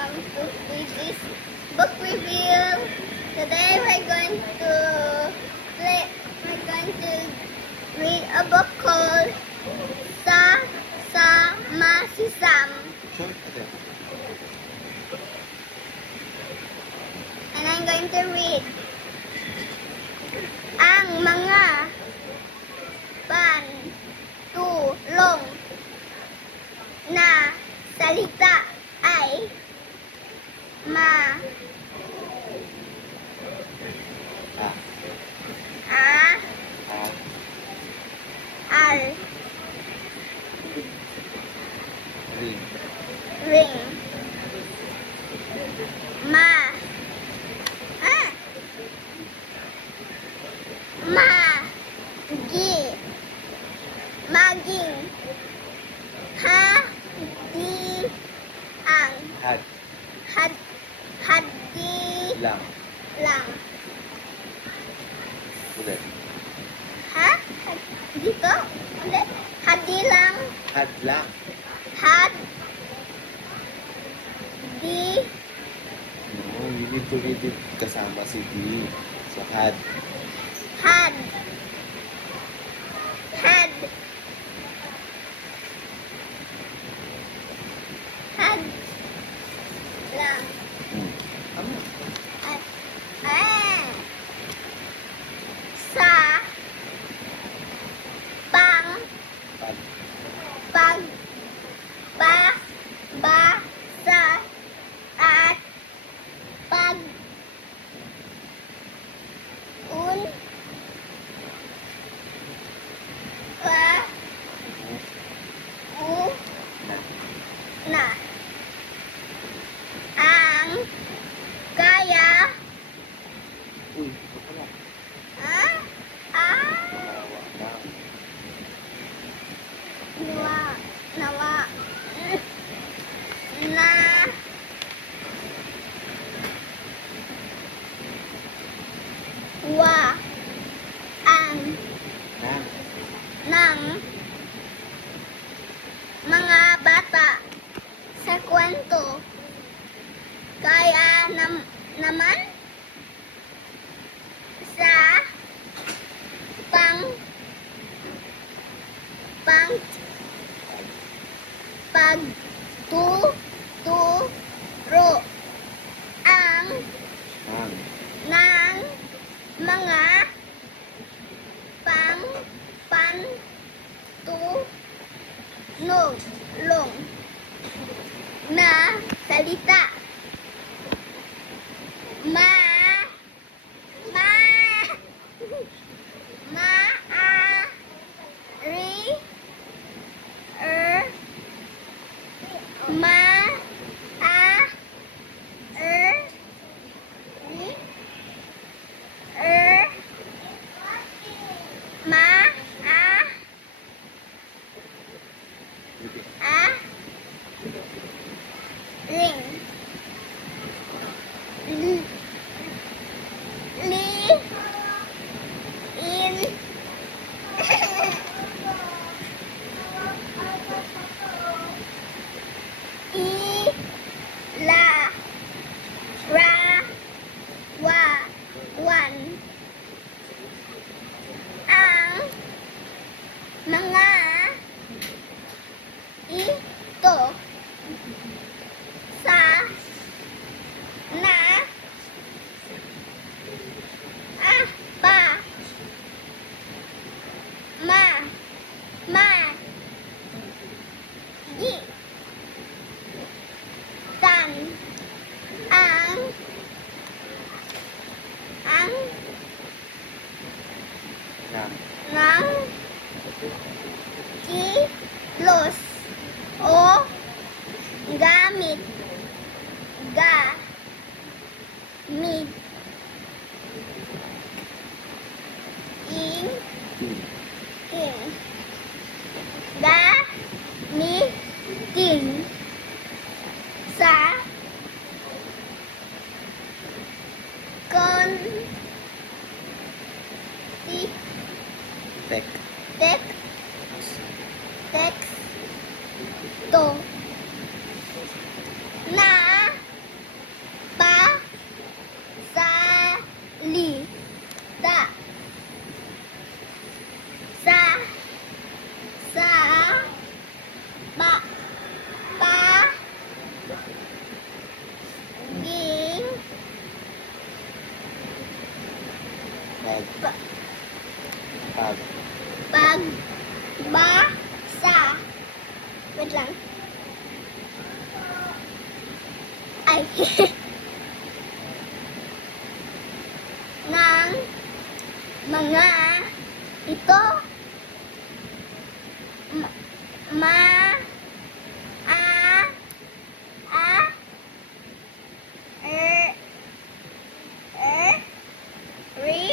welcome to Squeezy's book review. Today we're going to read a book called Sama si Sam. And I'm going to read ang mga pantulong na salita ay al, ring, maging, hadi lang. Ulit. Dito? Ulit? Hadi lang. Hadlang. Di. No, you need to read it kasama si D. So, had. Had lang. Tama. Sa Pag. pagbasa at na ang kaya Uy, ito pala. nawa na ang ng mga bata sa kwento. Kaya naman sa pagtuturo ng mga pantulong na salita. Ring. Wan ang mga ito sa na magitan ng kilos o gamit gamitin Pag. Pa- Pag. Pagbasa. Wait lang. Ay. ng mga ito ma a er ri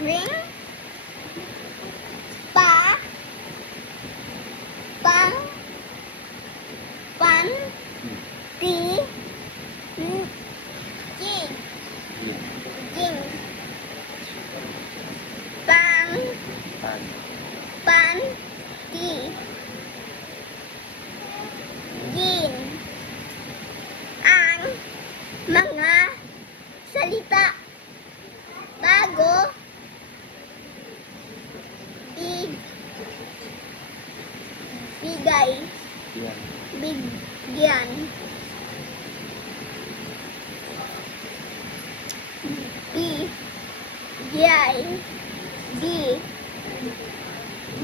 ring pa pang pan Hmm. ti jing Yan. jing pang Pan. pan ti jin ang mga salita bago bigay Yan. bigyan bigay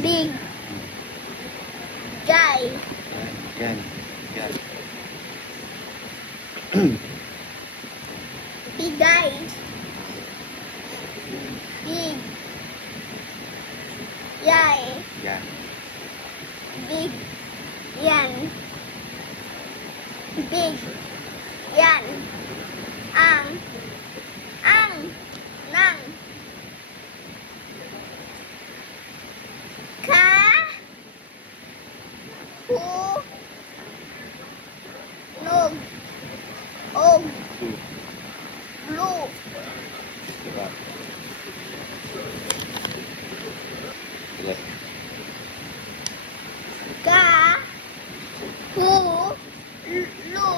big guy Yan. Yan. bigay big yay Yan. big yan big yan ang nang ka hu nog og Two. lu Diba? Ulit. ka hu lu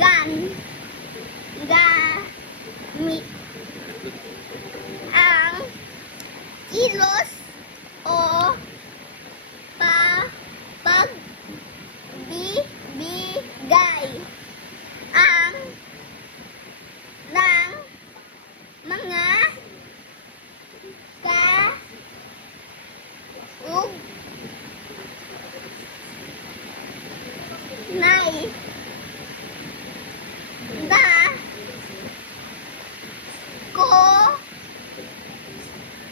gan ga mi ang kilos o pagbibigay ang ng mga ka ug nay da ko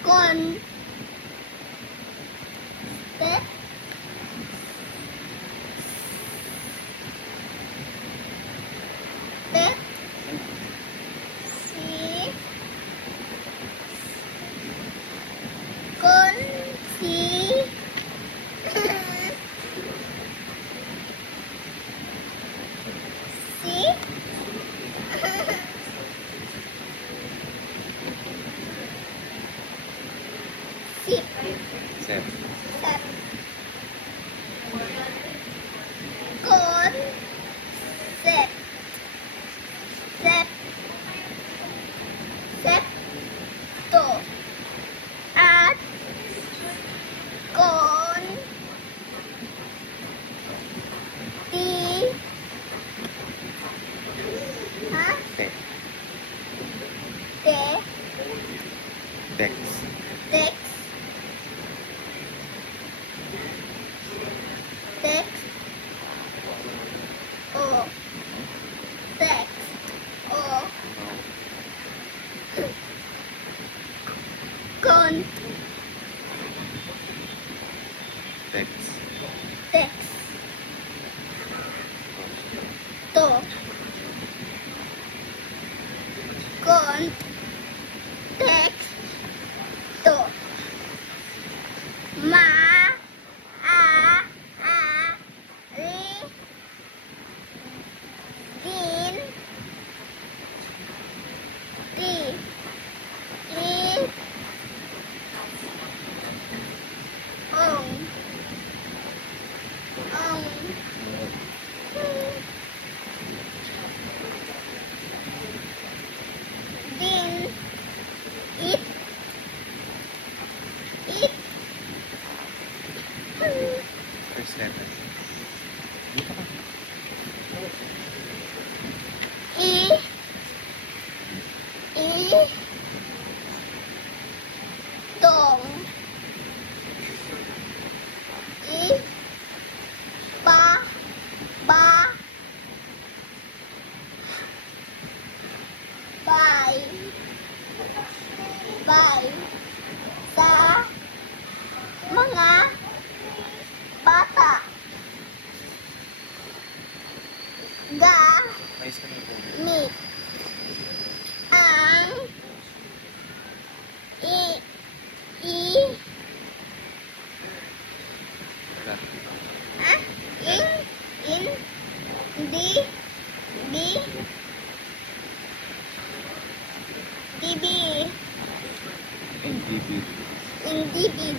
kon te te si kon si si sip Set. sep kon sep sep sep to at kon ti ha Te. te Tex. tex tex o tex o con Tex. tex to con tex to ma ri din ti i ong din it First letter. Dito ka. i ka. Ah? In, di, bi, dibi, Indibid. indibid.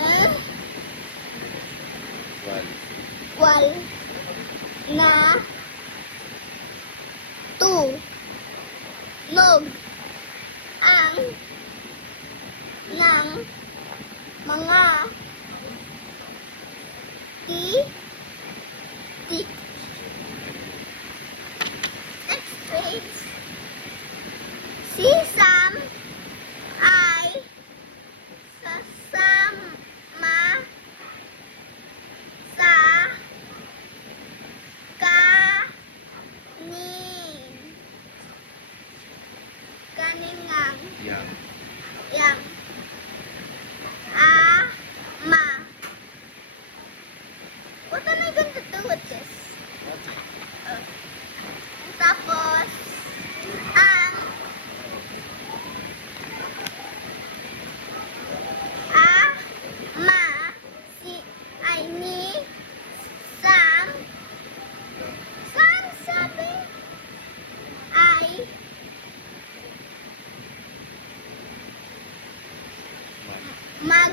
Ah? Wal. Wal, na, tu, nog, ang, ng, mga, ti, ti. Next page. Sisam, ay, sasama, sa, kanin. Kaningang, Yang. yang, ama. What am I going to do with this? Tapos, ang, ama, si, ay ni, sam, sam sabi, ay, Man. mag,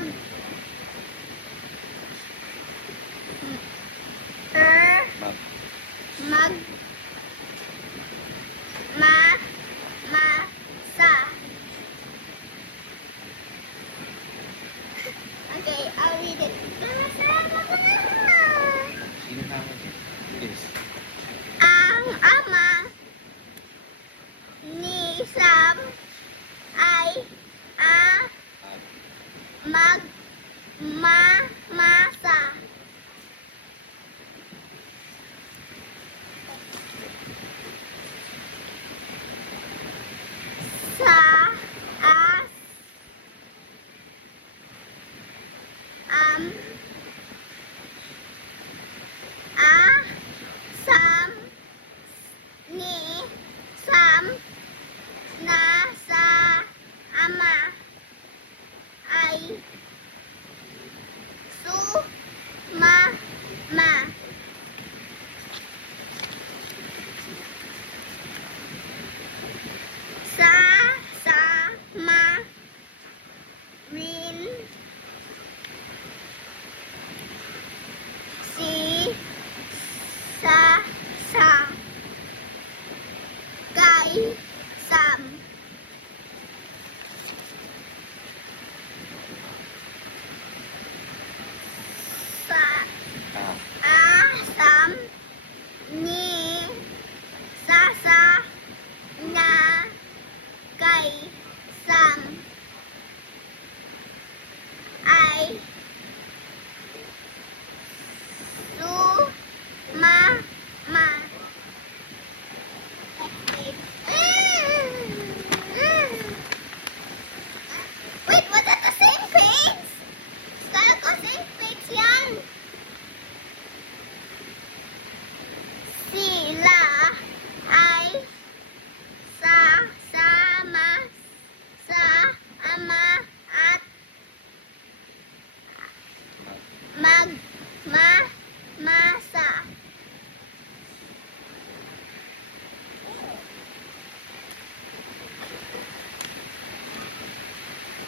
er, Mag. mag, ma, sa. Okay, I'll read it. Sino naman yun? Yes. Ang ama ni Sam ay At magmamahal